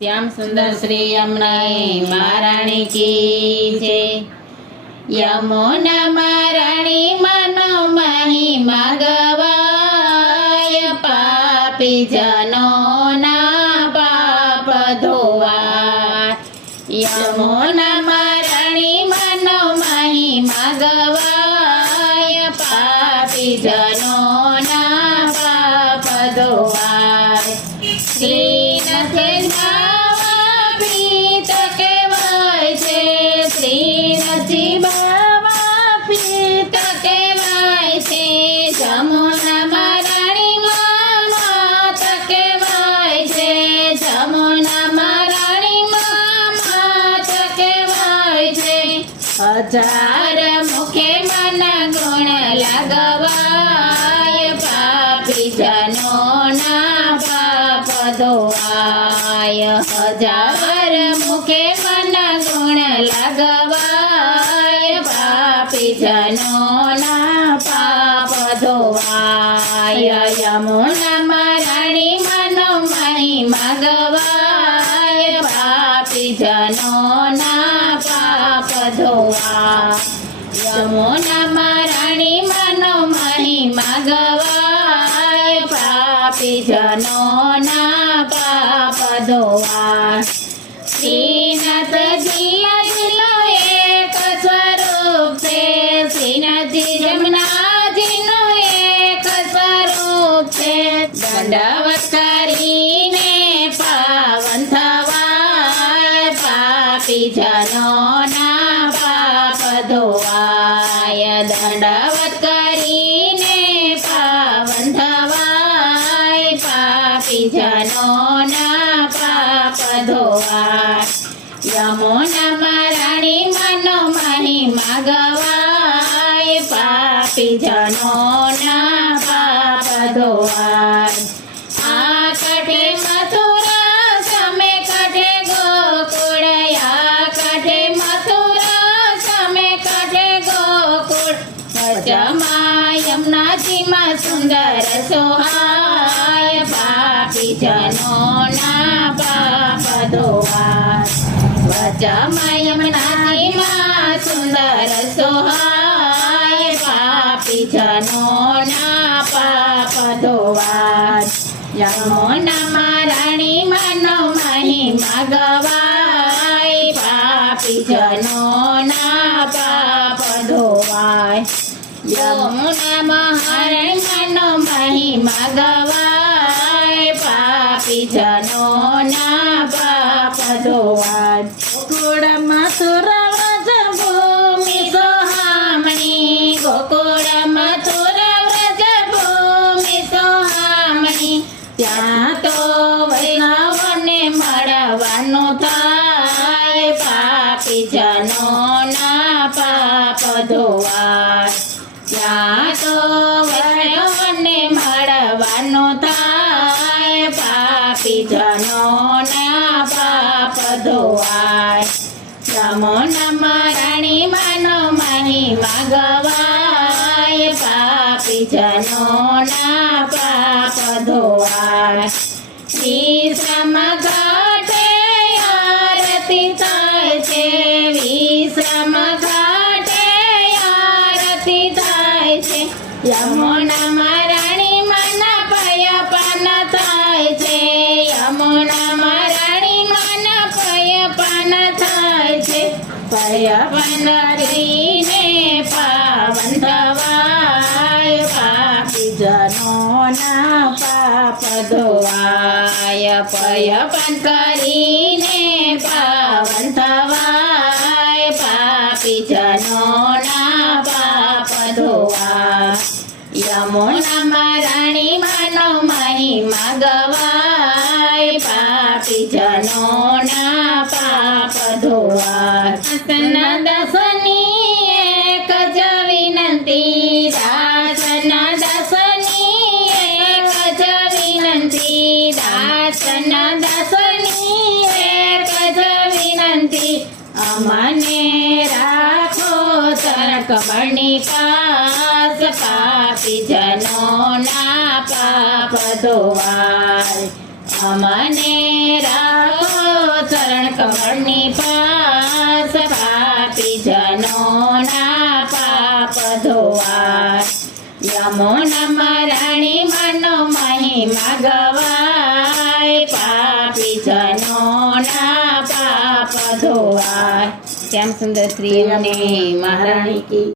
શ્યામ સુંદર શ્રી અમને મહારાણી કી જય। યમુના મહારાણી મનો મહિમા ગવાય, પાપી જનોના પાપ ધોવાય। યમુના મહારાણી મનો મહિમા ગવાય, પાપી જનોના પાપ ધોવાય। શ્રીનાથે બાવા પીત કહેવાય છે, શ્રીનાથજી બાવા પીત કહેવાય છે। જમુના મહારાણી માત કહેવાય છે, જમુના મહારાણી માત કહેવાય છે। હજાર મુખે મન ગુણ લગવાય, પાપી જનોના પાપ ધોવાય। હજાર મુખે મન ગુણ લગવાય, પાપી જનોના પાપ ધોવાય। યમુના મહારાણી મનો મહિમા ગવાય, પાપી જનોના પાપ ધોવાય। યમુના મહારાણી મનો મહિમા ગવાય, પાપી જનોના પાપ ધોવાય। શ્રીનાથજી અજલો એક સ્વરૂપ છે, શ્રીનાથજી જમનાજીનું એક સ્વરૂપ છે। દંડવત કરીને પાવન થવાય, પાપી જનોના પાપ ધોવાય। દંડવત કરીને પાવન થવાય, પાપી જનોના પાપ ધોવાય। યમુના મહારાણી મનો મહિમા ગવાય, પાપી જનોના પાપ ધોવાય। આ કાંઠે મથુરા સામે કાંઠે ગોકુળ, આ કાંઠે મથુરા સામે કાંઠે ગોકુળ, વચમાં યમુનાજીમાં સુંદર સોહાય, પાપી જનોના પાપ ધોવાય। વચમાં યમુનાજીમાં સુંદર સોહાય, પાપી જનોના પાપ ધોવાય। યમુના મહારાણી મનો મહિમા ગવાય, પાપી જનોના પાપ ધોવાય। યમુના મહારાણી મનો મહિમા ગવાય, પાપી જનોના પાપ ધોવાય। ગોકુળ મથુરા વ્રજ ભૂમિ સોહામણી, ગોકુળ મથુરા વ્રજ ભૂમિ સોહામણી, ત્યાં તો વૈષ્ણવને મળવાનું થાય, પાપી જનોના પાપ ધોવાય। ત્યાં તો વૈષ્ણવને મળવાનું થાય, પાપી જનોના પાપ ધોવાય। યમુના મહારાણી મનો મહિમા ગવાય, પાપી જનોના પાપ ધોવાય। વિશ્રામ ઘાટે આરતી થાય છે, વિશ્રામ ઘાટે આરતી થાય છે। યમુના મહારાણી મના પયપાન થાય છે, યમુના મહારાણી મના પયપાન થાય છે। પયપાન કરીને પાવન થવાય, પાપી જનોના પાપ ધોવાય। પયપાન કરીને પાવન થવાય, પાપી જનોના પાપ ધોવાય। યમુના મહારાણી મનો મહિમા ગવાય, પાપી જનોના પાપ ધોવાય। દાસના દાસની એક જ વિનંતી, દાસના દાસની એક જ વિનંતી, દાસના દાસની એક જ વિનંતી, અમને રાખો તરકમણની પાસ, પાપી જનોના પાપ ધોવાય। અમને રાખો જનોના પાપ ધોવાય યમુનામાં રાણી માનો મહિમા ગવાય પાપી જનોના પાપ ધોવાય શ્યામ સુંદર શ્રી અને મહારાણી કી